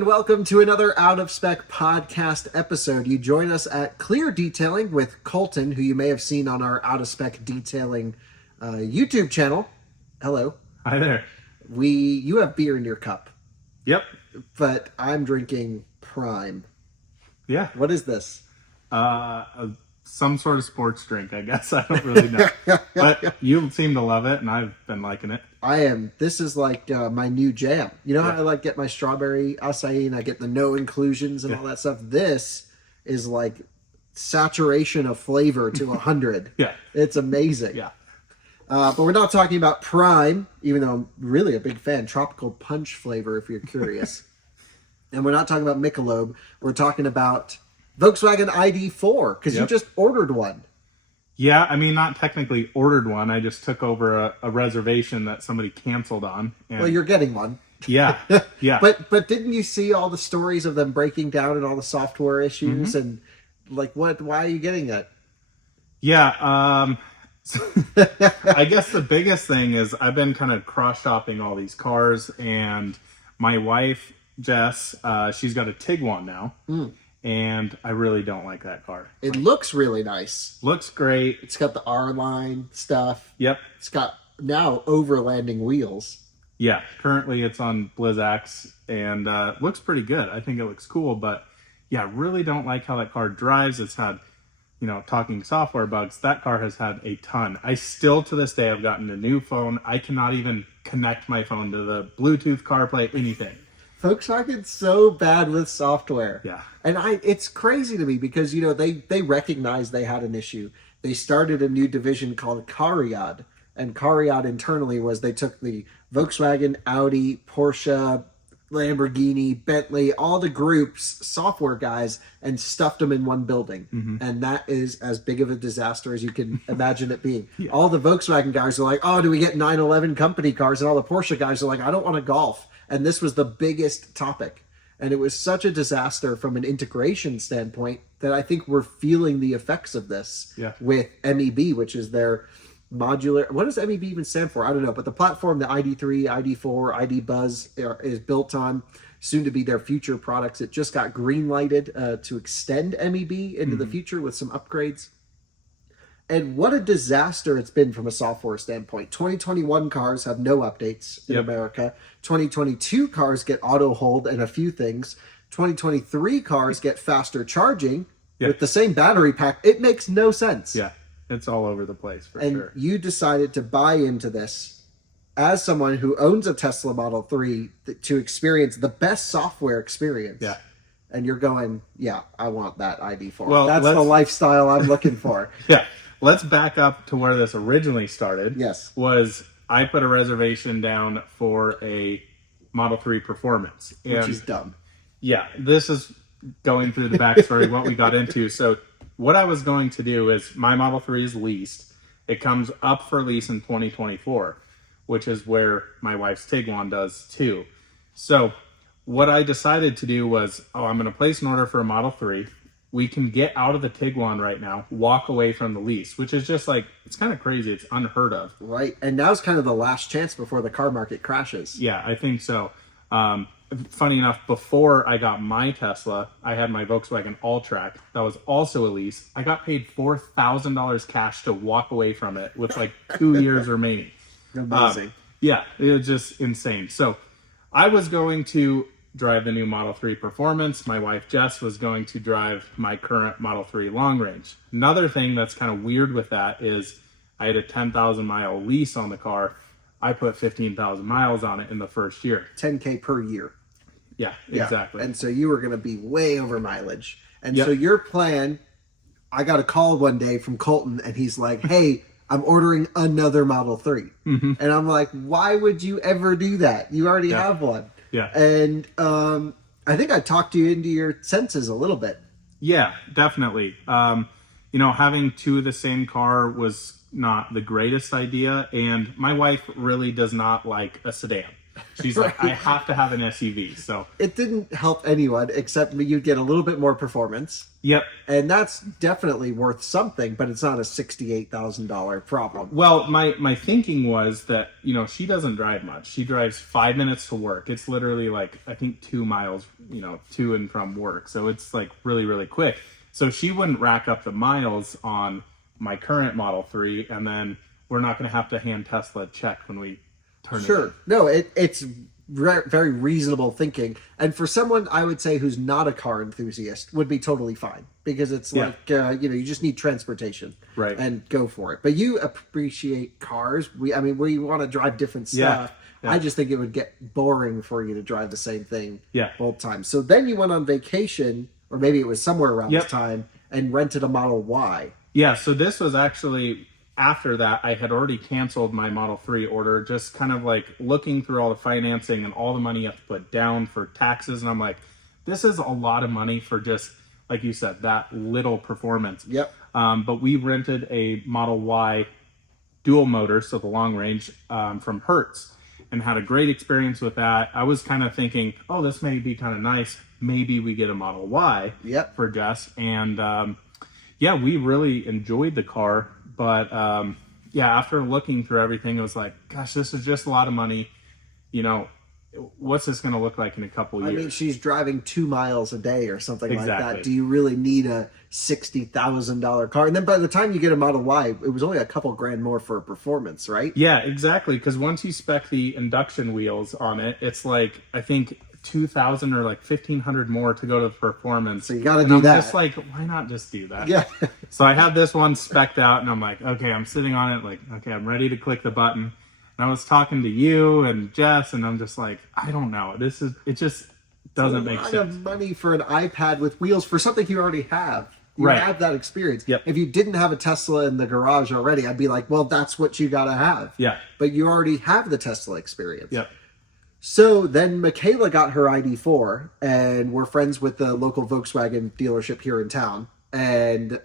and welcome to another Out of Spec podcast episode. You join us at Clear Detailing with Coleton, who you may have seen on our Out of Spec Detailing YouTube channel. Hello. Hi there. You have beer in your cup. Yep. But I'm drinking Prime. Yeah. What is this? Some sort of sports drink, I guess. I don't really know. But you seem to love it, and I've been liking it. I am. This is like my new jam. You know how I like get my strawberry acai and I get the no inclusions and all that stuff? This is like saturation of flavor to 100. Yeah. It's amazing. Yeah. But we're not talking about Prime, even though I'm really a big fan. Tropical punch flavor, if you're curious. And we're not talking about Michelob. We're talking about Volkswagen ID.4, because you just ordered one. Yeah, I mean, not technically ordered one. I just took over a reservation that somebody canceled on. And Well, you're getting one. Yeah, yeah. But didn't you see all the stories of them breaking down and all the software issues? And like, why are you getting it? Yeah, I guess the biggest thing is I've been kind of cross-shopping all these cars, and my wife, Jess, she's got a Tiguan now. And I really don't like that car. It looks really nice. Looks great. It's got the R-line stuff. Yep. It's got now overlanding wheels. Yeah. Currently it's on BlizzAx and looks pretty good. I think it looks cool, but yeah, really don't like how that car drives. It's had, talking software bugs, that car has had a ton. I still, to this day, have gotten a new phone. I cannot even connect my phone to the Bluetooth, CarPlay, anything. Volkswagen's so bad with software. Yeah. And it's crazy to me because, they recognized they had an issue. They started a new division called Cariad. And Cariad internally was they took the Volkswagen, Audi, Porsche, Lamborghini, Bentley, all the groups, software guys, and stuffed them in one building. And that is as big of a disaster as you can imagine it being. All the Volkswagen guys are like, oh, do we get 911 company cars? And all the Porsche guys are like, I don't want to golf. And this was the biggest topic. And it was such a disaster from an integration standpoint that I think we're feeling the effects of this with MEB, which is their modular. What does MEB even stand for? I don't know. But the platform that ID3, ID4, ID Buzz is built on, soon to be their future products. It just got green lighted to extend MEB into the future with some upgrades. And what a disaster it's been from a software standpoint. 2021 cars have no updates in America. 2022 cars get auto hold and a few things. 2023 cars get faster charging with the same battery pack. It makes no sense. Yeah, it's all over the place for sure. And you decided to buy into this as someone who owns a Tesla Model 3 to experience the best software experience. Yeah. And you're going, I want that ID4. Well, that's the lifestyle I'm looking for. Yeah. Let's back up to where this originally started. Yes. Was I put a reservation down for a Model 3 Performance. Which is dumb. Yeah, this is going through the backstory, what we got into. So what I was going to do is my Model 3 is leased. It comes up for lease in 2024, which is where my wife's Tiguan does too. So what I decided to do was, I'm going to place an order for a Model 3. We can get out of the Tiguan right now, walk away from the lease, which is just like, it's kind of crazy. It's unheard of. Right. And now's kind of the last chance before the car market crashes. Yeah, I think so. Funny enough, before I got my Tesla, I had my Volkswagen Alltrack. That was also a lease. I got paid $4,000 cash to walk away from it with like 2 years remaining. Amazing. Yeah, it was just insane. So I was going to drive the new Model 3 Performance. My wife Jess was going to drive my current Model 3 Long Range. Another thing that's kind of weird with that is I had a 10,000 mile lease on the car. I put 15,000 miles on it in the first year. 10K per year. Yeah, exactly. And so you were going to be way over mileage. And so your plan, I got a call one day from Coleton and he's like, hey, I'm ordering another Model 3. And I'm like, why would you ever do that? You already have one. Yeah. And I think I talked you into your senses a little bit. Yeah, definitely. Having two of the same car was not the greatest idea. And my wife really does not like a sedan. She's like, I Right. have to have an SUV. So, It didn't help anyone except you'd get a little bit more performance. yep. And that's definitely worth something, but it's not a $68,000 problem. Well, my thinking was that, she doesn't drive much. She drives 5 minutes to work. It's literally like, I think 2 miles, to and from work. So it's like really, really quick. So she wouldn't rack up the miles on my current Model 3, and then we're not going to have to hand Tesla a check when we turn it in. Sure. No, it's very reasonable thinking. And for someone, I would say, who's not a car enthusiast, would be totally fine because it's Yeah. like, you just need transportation. Right. And go for it. But you appreciate cars. We want to drive different Yeah. stuff. Yeah. I just think it would get boring for you to drive the same thing Yeah. both times. So then you went on vacation, or maybe it was somewhere around Yep. this time, and rented a Model Y. Yeah, so this was actually after that. I had already canceled my Model 3 order, just kind of like looking through all the financing and all the money you have to put down for taxes. And I'm like, this is a lot of money for just, like you said, that little performance. Yep. But we rented a Model Y dual motor, so the long range, from Hertz, and had a great experience with that. I was kind of thinking, oh, this may be kind of nice. Maybe we get a Model Y Yep. for Jess. And yeah, we really enjoyed the car. But yeah, after looking through everything, it was like, gosh, this is just a lot of money. What's this going to look like in a couple years? I mean, she's driving 2 miles a day or something like Exactly. that. Do you really need a $60,000 car? And then by the time you get a Model Y, it was only a couple grand more for performance, right? Yeah, exactly. Because once you spec the induction wheels on it, it's like, I think 2,000 or like 1,500 more to go to the performance. So you got to And do I'm that. just like, why not just do that? Yeah. So I had this one spec'd out, and I'm like, okay, I'm sitting on it, like, okay, I'm ready to click the button. And I was talking to you and Jess, and I'm just like, I don't know. It just doesn't make A lot sense. of money for an iPad with wheels for something you already have. You Right. have that experience. Yep. If you didn't have a Tesla in the garage already, I'd be like, well, that's what you got to have. Yeah. But you already have the Tesla experience. Yep. So then Michaela got her ID.4, and we're friends with the local Volkswagen dealership here in town. And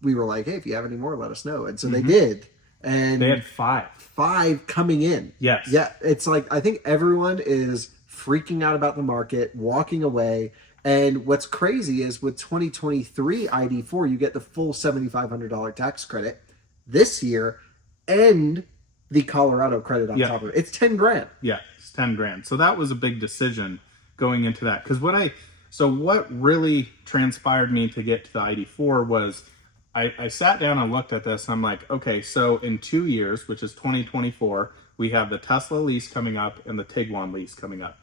we were like, hey, if you have any more, let us know. And so they did. And They had 5. 5 coming in. Yes. Yeah. It's like, I think everyone is freaking out about the market, walking away. And what's crazy is with 2023 ID.4, you get the full $7,500 tax credit this year and the Colorado credit on Yeah. top of it. It's 10 grand. Yeah, it's 10 grand. So that was a big decision going into that. Because what really transpired me to get to the ID.4 was I sat down and looked at this, and I'm like, okay, so in 2 years, which is 2024, we have the Tesla lease coming up and the Tiguan lease coming up.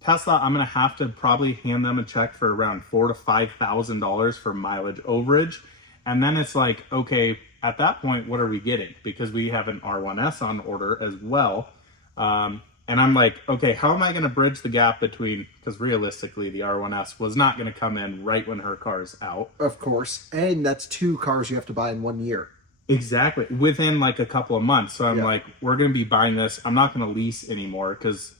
Tesla, I'm going to have to probably hand them a check for around $4,000 to $5,000 for mileage overage. And then it's like, okay, at that point, what are we getting? Because we have an R1S on order as well. And I'm like, okay, how am I going to bridge the gap between, because realistically, the R1S was not going to come in right when her car's out. Of course. And that's 2 cars you have to buy in 1 year. Exactly. Within like a couple of months. So I'm Yeah. like, we're going to be buying this. I'm not going to lease anymore because,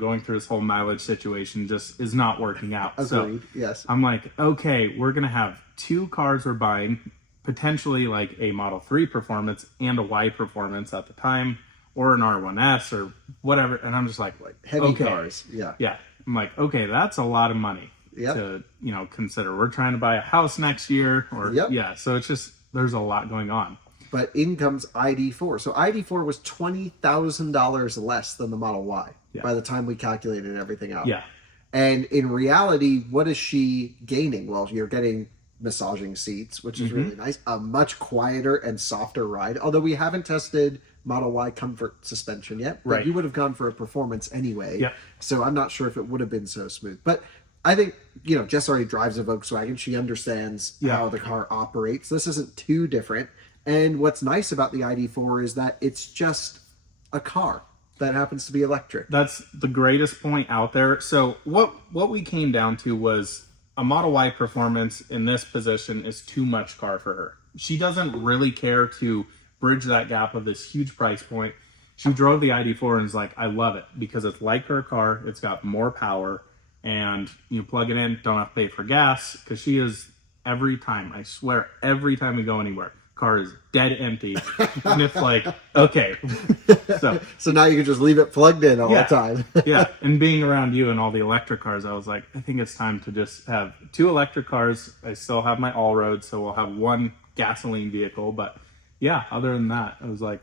going through this whole mileage situation just is not working out. Agreed. So Yes. I'm like, okay, we're going to have 2 cars we're buying, potentially like a Model 3 Performance and a Y Performance at the time, or an R1S or whatever. And I'm just like Heavy okay. cars. Yeah. Yeah. I'm like, okay, that's a lot of money Yep. to, consider. We're trying to buy a house next year or Yep. yeah. So it's just, there's a lot going on. But in comes ID.4. So ID.4 was $20,000 less than the Model Y by the time we calculated everything out. Yeah. And in reality, what is she gaining? Well, you're getting massaging seats, which is really nice. A much quieter and softer ride. Although we haven't tested Model Y comfort suspension yet. But Right. you would have gone for a performance anyway. Yeah. So I'm not sure if it would have been so smooth. But I think, Jess already drives a Volkswagen. She understands how the car operates. This isn't too different. And what's nice about the ID.4 is that it's just a car that happens to be electric. That's the greatest point out there. So what we came down to was a Model Y Performance in this position is too much car for her. She doesn't really care to bridge that gap of this huge price point. She drove the ID.4 and is like, I love it because it's like her car. It's got more power and you plug it in, don't have to pay for gas because she is every time, I swear, every time we go anywhere, car is dead empty. And it's like, okay. So now you can just leave it plugged in all Yeah. the time. Yeah. And being around you and all the electric cars, I was like, I think it's time to just have 2 electric cars. I still have my all-road, so we'll have 1 gasoline vehicle. But yeah, other than that, I was like,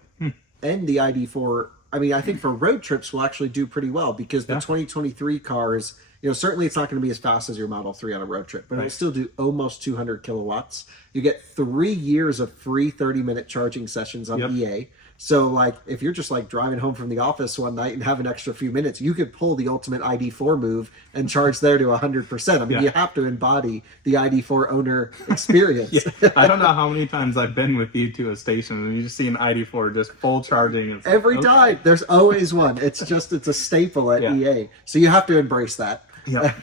And the ID.4, I mean, I think for road trips will actually do pretty well because the 2023 cars, certainly it's not going to be as fast as your Model 3 on a road trip, but it'll still do almost 200 kilowatts. You get 3 years of free 30-minute charging sessions on EA. So, like, if you're just, like, driving home from the office one night and have an extra few minutes, you could pull the ultimate ID.4 move and charge there to 100%. I mean, you have to embody the ID.4 owner experience. I don't know how many times I've been with you to a station and you just see an ID.4 just full charging. It's Every time. There's always one. It's a staple at EA. So you have to embrace that. Yeah.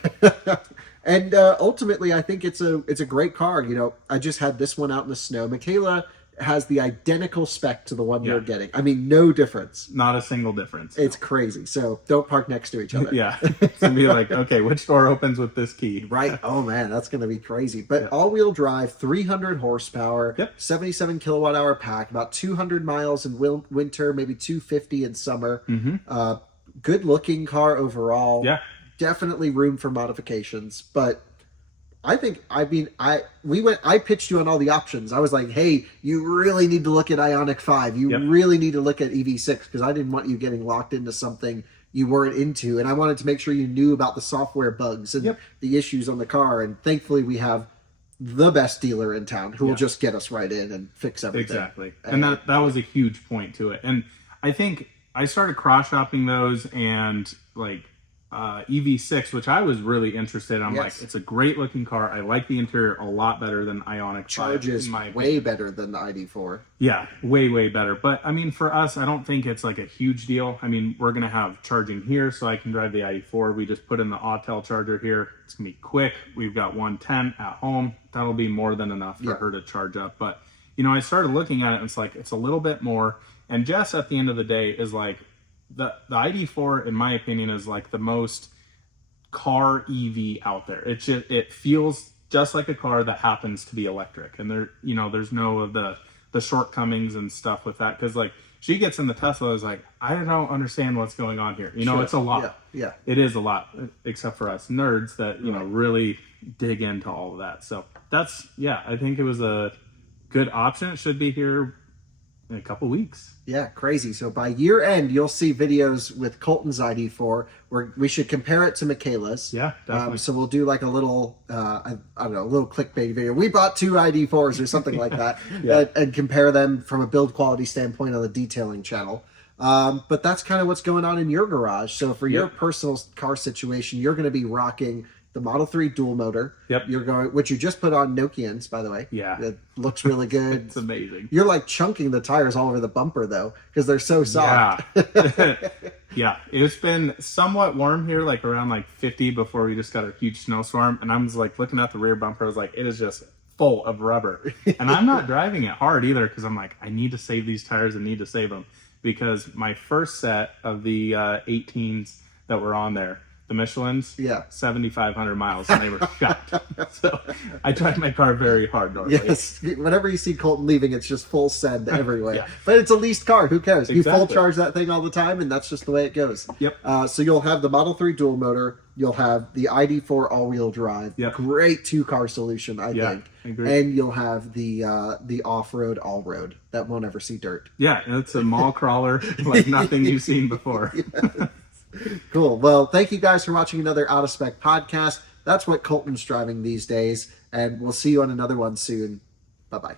And ultimately, I think it's a great car. I just had this one out in the snow. Michaela has the identical spec to the one you're getting. I mean, no difference. Not a single difference. It's crazy. So don't park next to each other. Yeah. It's going to be like, okay, which door opens with this key? Right. Oh, man, that's going to be crazy. But all-wheel drive, 300 horsepower, 77 kilowatt-hour pack, about 200 miles in winter, maybe 250 in summer. Good-looking car overall. Yeah. Definitely room for modifications, but I pitched you on all the options. I was like, hey, you really need to look at Ioniq 5. You really need to look at EV6 because I didn't want you getting locked into something you weren't into. And I wanted to make sure you knew about the software bugs and the issues on the car. And thankfully we have the best dealer in town who will just get us right in and fix everything. Exactly. And that was a huge point to it. And I think I started cross-shopping those and like EV6, which I was really interested in. I'm like, it's a great looking car. I like the interior a lot better than Ioniq 5. Charges way better than the ID.4. Yeah, way better. But I mean, for us, I don't think it's like a huge deal. I mean, we're gonna have charging here, so I can drive the ID.4. We just put in the Autel charger here. It's gonna be quick. We've got 110 at home. That'll be more than enough for her to charge up. But I started looking at it, and it's like it's a little bit more. And Jess, at the end of the day, is like, the ID.4, in my opinion, is like the most car EV out there. It feels just like a car that happens to be electric, and there's no of the shortcomings and stuff with that, because like she gets in the Tesla, is like, I don't understand what's going on here. It's a lot. Yeah. It is a lot, except for us nerds that really dig into all of that. So that's I think it was a good option. It should be here in a couple weeks. Yeah, crazy. So by year end, you'll see videos with Coleton's ID.4 where we should compare it to Michaela's. Yeah, definitely. So we'll do like a little, I don't know, a little clickbait video. We bought 2 ID.4s or something like that and compare them from a build quality standpoint on the detailing channel. But that's kind of what's going on in your garage. So for your personal car situation, you're going to be rocking the Model 3 dual motor. You're going, which you just put on Nokians, by the way. Yeah. It looks really good. It's amazing. You're like chunking the tires all over the bumper though, because they're so soft. Yeah. It's been somewhat warm here, like around like 50 before we just got a huge snowstorm. And I'm just like looking at the rear bumper. I was like, it is just full of rubber. And I'm not driving it hard either, because I'm like, I need to save these tires and need to save them, because my first set of the 18s that were on there, the Michelins, 7,500 miles, and they were shot. So I drive my car very hard normally. Yes, whenever you see Coleton leaving, it's just full send everywhere. But it's a leased car. Who cares? You full charge that thing all the time, and that's just the way it goes. So you'll have the Model 3 dual motor. You'll have the ID.4 all-wheel drive. Great 2-car solution, I think. I agree. And you'll have the off-road all-road that won't ever see dirt. Yeah, it's a mall crawler like nothing you've seen before. Cool. Well, thank you guys for watching another Out of Spec podcast. That's what Coleton's driving these days, and we'll see you on another one soon. Bye-bye.